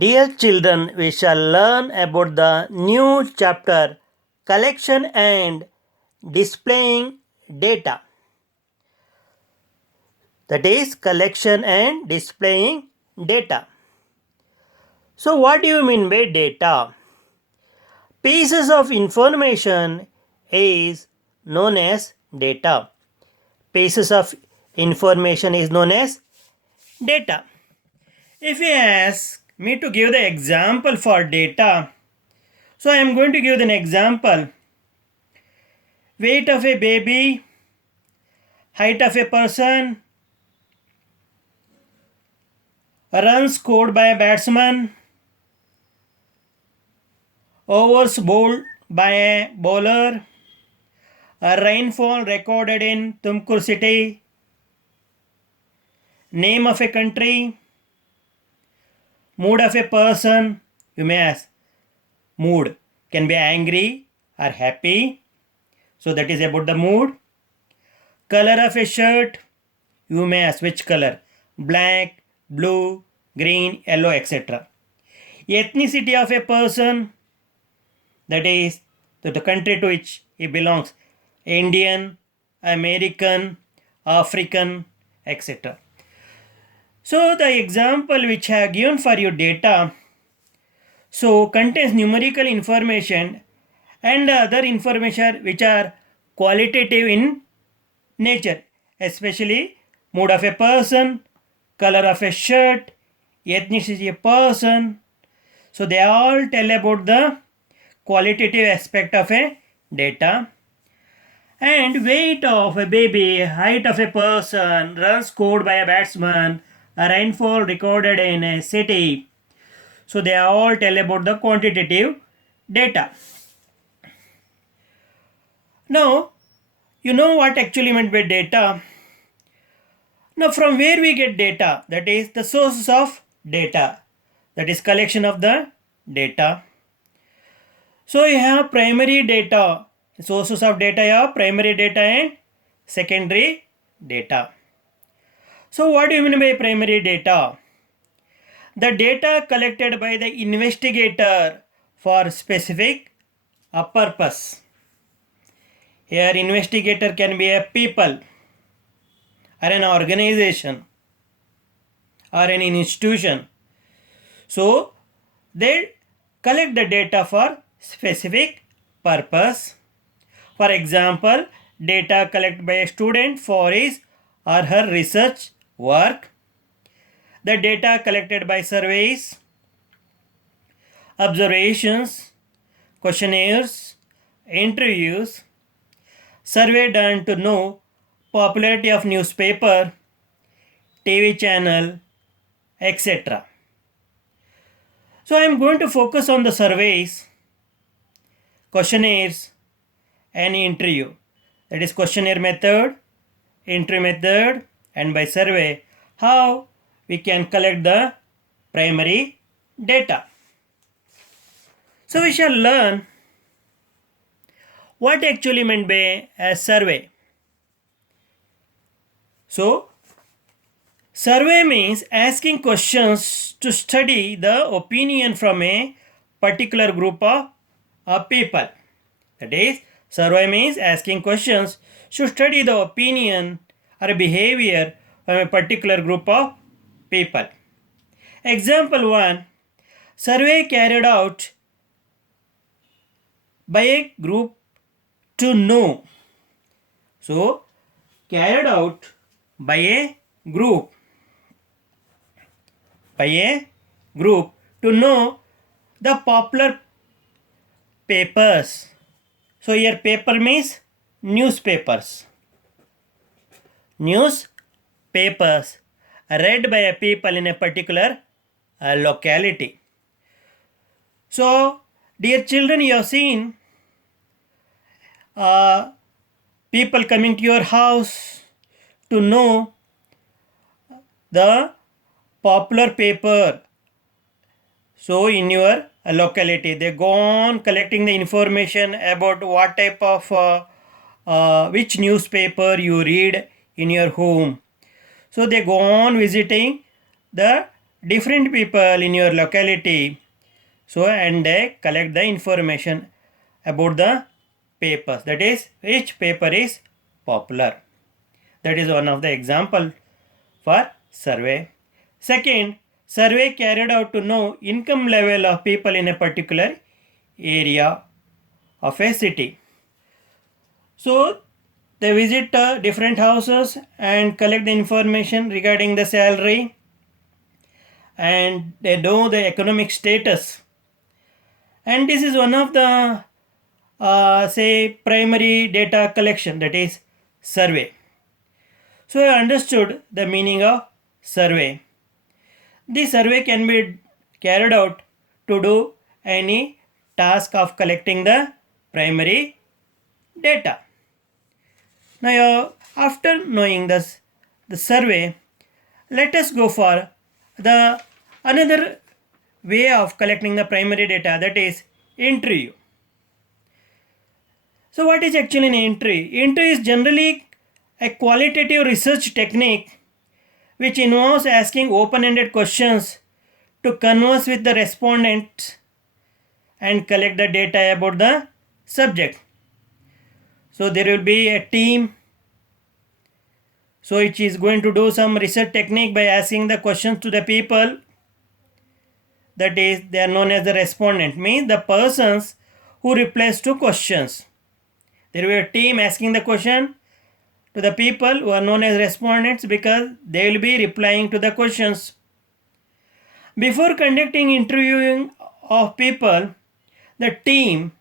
Dear children, we shall learn about the new chapter collection and displaying data. That is collection and displaying data. So, what do you mean by data? Pieces of information is known as data. Pieces of information is known as data. If you ask me to give the example for data, so I am going to give an example. Weight of a baby, height of a person, runs scored by a batsman, overs bowled by a bowler, a rainfall recorded in Tumkur city, name of a country, mood of a person. You may ask, mood can be angry or happy, so that is about the mood. Color of a shirt, you may ask which color, black, blue, green, yellow, etc. Ethnicity of a person, that is the country to which he belongs, Indian, American, African, etc. So the example which I have given for you data contains numerical information and other information which are qualitative in nature, especially mood of a person, color of a shirt, ethnicity of a person. So they all tell about the qualitative aspect of a data. And weight of a baby, height of a person, runs scored by a batsman, a rainfall recorded in a city. So they all tell about the quantitative data. Now, you know what actually meant by data. Now, from where we get data, that is the sources of data, that is collection of the data. So you have primary data, sources of data, you have primary data and secondary data. So what do you mean by primary data? The data collected by the investigator for specific purpose. Here investigator can be a people or an organization or an institution. So they collect the data for specific purpose. For example, data collected by a student for his or her research work. The data collected by surveys, observations, questionnaires, interviews, survey done to know popularity of newspaper, TV channel, etc. So I am going to focus on the surveys, questionnaires and interview. That is questionnaire method, interview method and by survey how we can collect the primary data. So we shall learn what actually meant by a survey. So survey means asking questions to study the opinion from a particular group of people. That is, survey means asking questions to study the opinion or behavior from a particular group of people. Example 1, survey carried out by a group to know. So, carried out by a group to know the popular papers. So here paper means newspapers. Newspapers read by a people in a particular locality. So dear children, you have seen people coming to your house to know the popular paper. So in your locality, they go on collecting the information about what type of which newspaper you read in your home. So they go on visiting the different people in your locality, so and they collect the information about the papers, that is which paper is popular. That is one of the example for survey. Second, survey carried out to know income level of people in a particular area of a city. So they visit different houses and collect the information regarding the salary, and they know the economic status. And this is one of the say primary data collection, that is survey. So I understood the meaning of survey. The survey can be carried out to do any task of collecting the primary data. Now, after knowing this, the survey, let us go for the another way of collecting the primary data, that is interview. So what is actually an interview? Interview is generally a qualitative research technique which involves asking open-ended questions to converse with the respondents and collect the data about the subject. So there will be a team, so it is going to do some research technique by asking the questions to the people, that is they are known as the respondent, means the persons who replies to questions. There will be a team asking the question to the people who are known as respondents because they will be replying to the questions. Before conducting interviewing of people, the team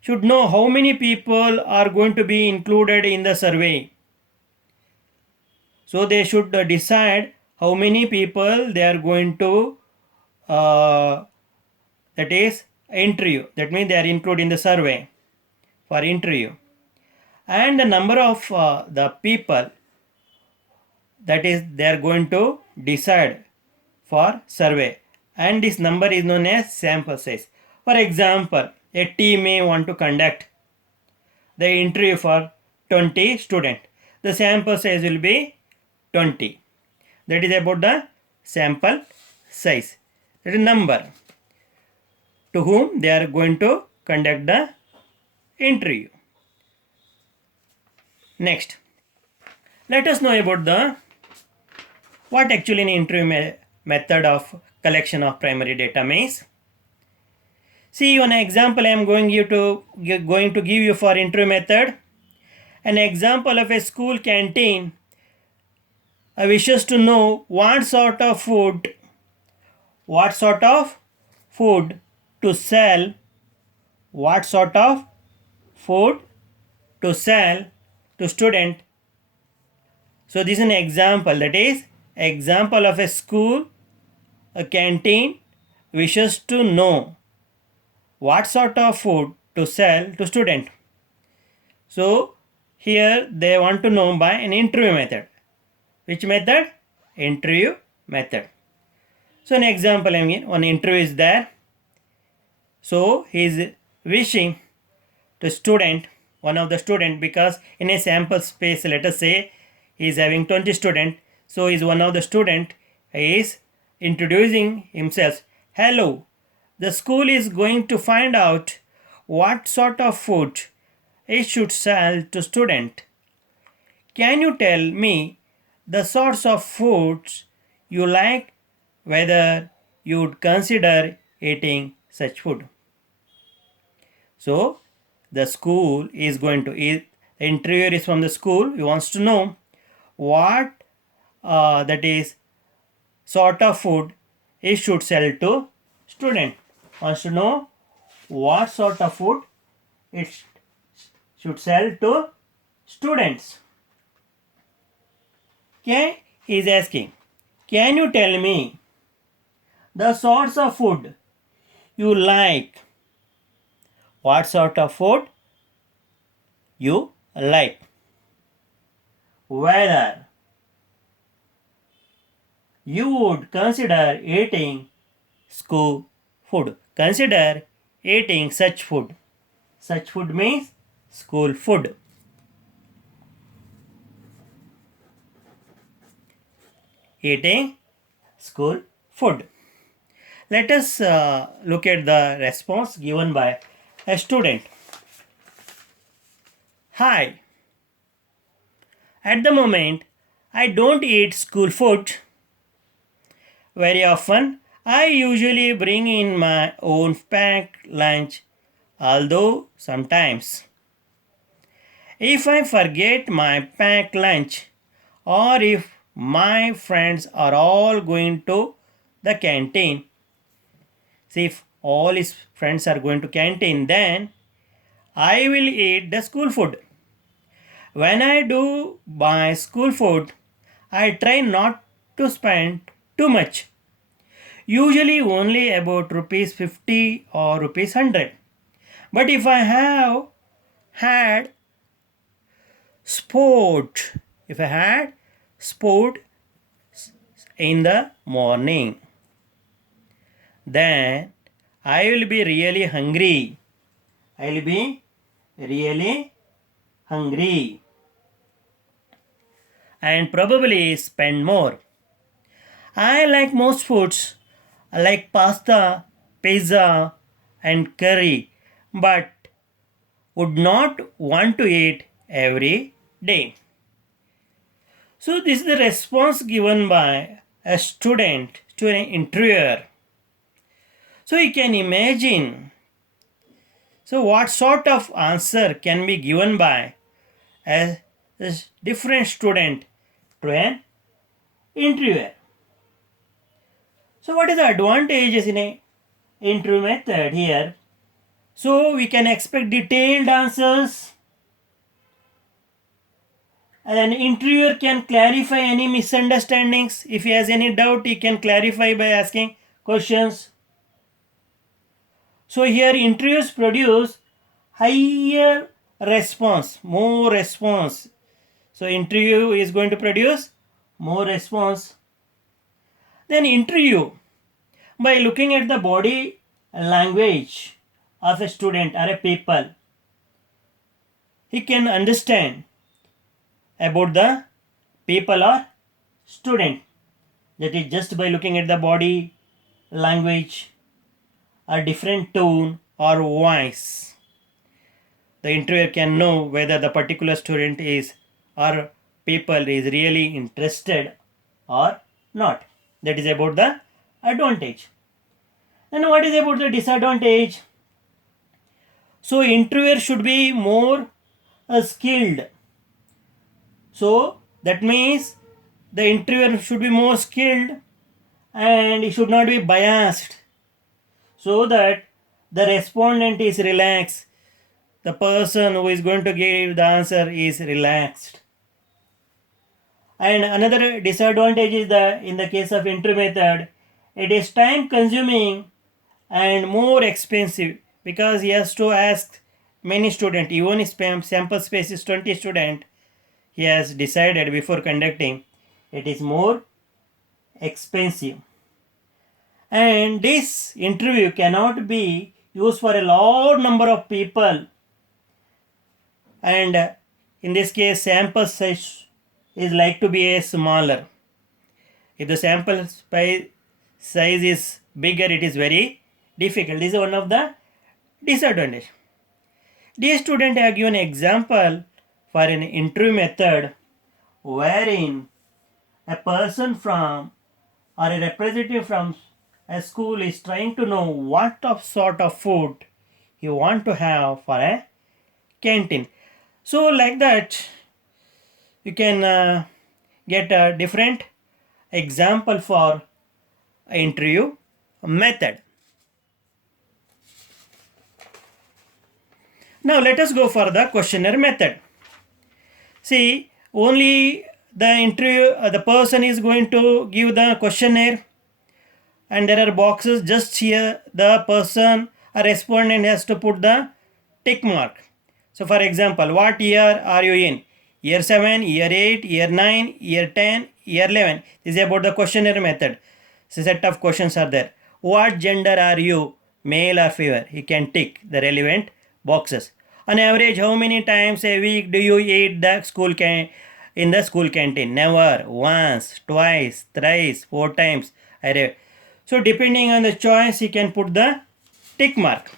should know how many people are going to be included in the survey. So they should decide how many people they are going to that is interview. That means they are included in the survey for interview. And the number of the people, that is they are going to decide for survey, and this number is known as sample size. For example, a team may want to conduct the interview for 20 students. The sample size will be 20. That is about the sample size. That is number to whom they are going to conduct the interview. Next, let us know about the what actually an interview method of collection of primary data means. See one example I am going to give you for interview method. An example of a school canteen wishes to know what sort of food to sell, what sort of food to sell to student. So this is an example, that is example of a school, a canteen wishes to know what sort of food to sell to student. So here they want to know by an interview method. Which method? Interview method. So an example, I mean one interview is there. So he is wishing to student, one of the student, because in a sample space, let us say he is having 20 students. So is one of the student is introducing himself. Hello, the school is going to find out what sort of food it should sell to student. Can you tell me the sorts of foods you like, whether you would consider eating such food? So the school is going to eat, the interviewer is from the school, he wants to know what that is sort of food he should sell to student. Wants to know what sort of food it should sell to students. Okay, he is asking, can you tell me the sorts of food you like? What sort of food you like? Whether you would consider eating school food. Consider eating such food. Such food means school food. Eating school food. Let us look at the response given by a student. Hi, at the moment I don't eat school food very often. I usually bring in my own packed lunch, although sometimes if I forget my packed lunch or if my friends are all going to the canteen, see if all his friends are going to canteen, then I will eat the school food. When I do my school food, I try not to spend too much. Usually only about rupees 50 or rupees 100. But if I have had sport, if I had sport in the morning, then I will be really hungry. I will be really hungry and probably spend more. I like most foods. I like pasta, pizza, and curry, but would not want to eat every day. So, this is the response given by a student to an interviewer. So, you can imagine. So, what sort of answer can be given by a different student to an interviewer? So, what is the advantages in a interview method here? So, we can expect detailed answers. An interviewer can clarify any misunderstandings. If he has any doubt, he can clarify by asking questions. So here interviews produce higher response, more response. So interview is going to produce more response. Then interview, by looking at the body language of a student or a people, he can understand about the people or student. That is just by looking at the body language or different tone or voice. The interviewer can know whether the particular student is or people is really interested or not. That is about the advantage. Then what is about the disadvantage? So interviewer should be more skilled. So that means the interviewer should be more skilled and he should not be biased, so that the respondent is relaxed. The person who is going to give the answer is relaxed. And another disadvantage is that in the case of interview method, it is time consuming and more expensive because he has to ask many students. Even if sample space is 20 students, he has decided before conducting, it is more expensive. And this interview cannot be used for a large number of people. And in this case, sample size is like to be a smaller. If the sample size is bigger, it is very difficult. This is one of the disadvantage. These students have given example for an interview method wherein a person from or a representative from a school is trying to know what of sort of food you want to have for a canteen. So like that you can get a different example for interview method. Now let us go for the questionnaire method. See, only the interview, the person is going to give the questionnaire, and there are boxes just here. The person, a respondent, has to put the tick mark. So, for example, what year are you in? Year 7, year 8, year 9, year 10, year 11. This is about the questionnaire method. So, set of questions are there. What gender are you? Male or female? He can tick the relevant boxes. On average, how many times a week do you eat the in the school canteen? Never, once, twice, thrice, 4 times. So depending on the choice, you can put the tick mark.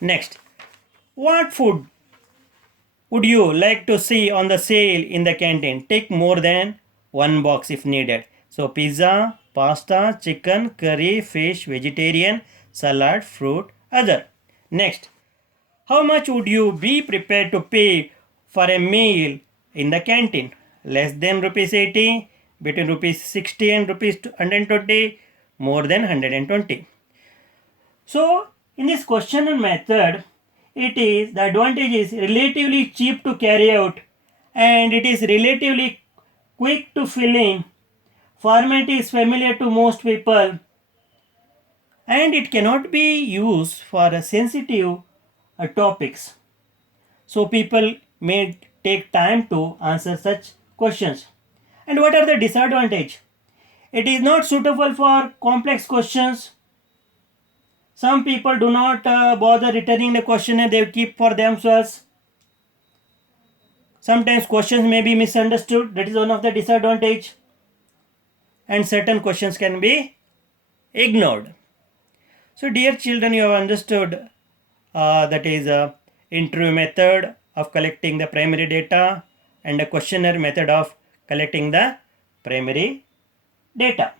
Next, what food would you like to see on the sale in the canteen? Take more than one box if needed. So pizza, pasta, chicken, curry, fish, vegetarian, salad, fruit, other. Next, how much would you be prepared to pay for a meal in the canteen? Less than rupees 80, between rupees 60 and rupees 120, more than 120. So in this question and method, the advantage is relatively cheap to carry out and it is relatively quick to fill in. Format is familiar to most people and it cannot be used for sensitive topics. So people may take time to answer such questions. And what are the disadvantages? It is not suitable for complex questions. Some people do not bother returning the question and they keep for themselves. Sometimes questions may be misunderstood. That is one of the disadvantage. And certain questions can be ignored. So dear children, you have understood that is a interview method of collecting the primary data and a questionnaire method of collecting the primary data.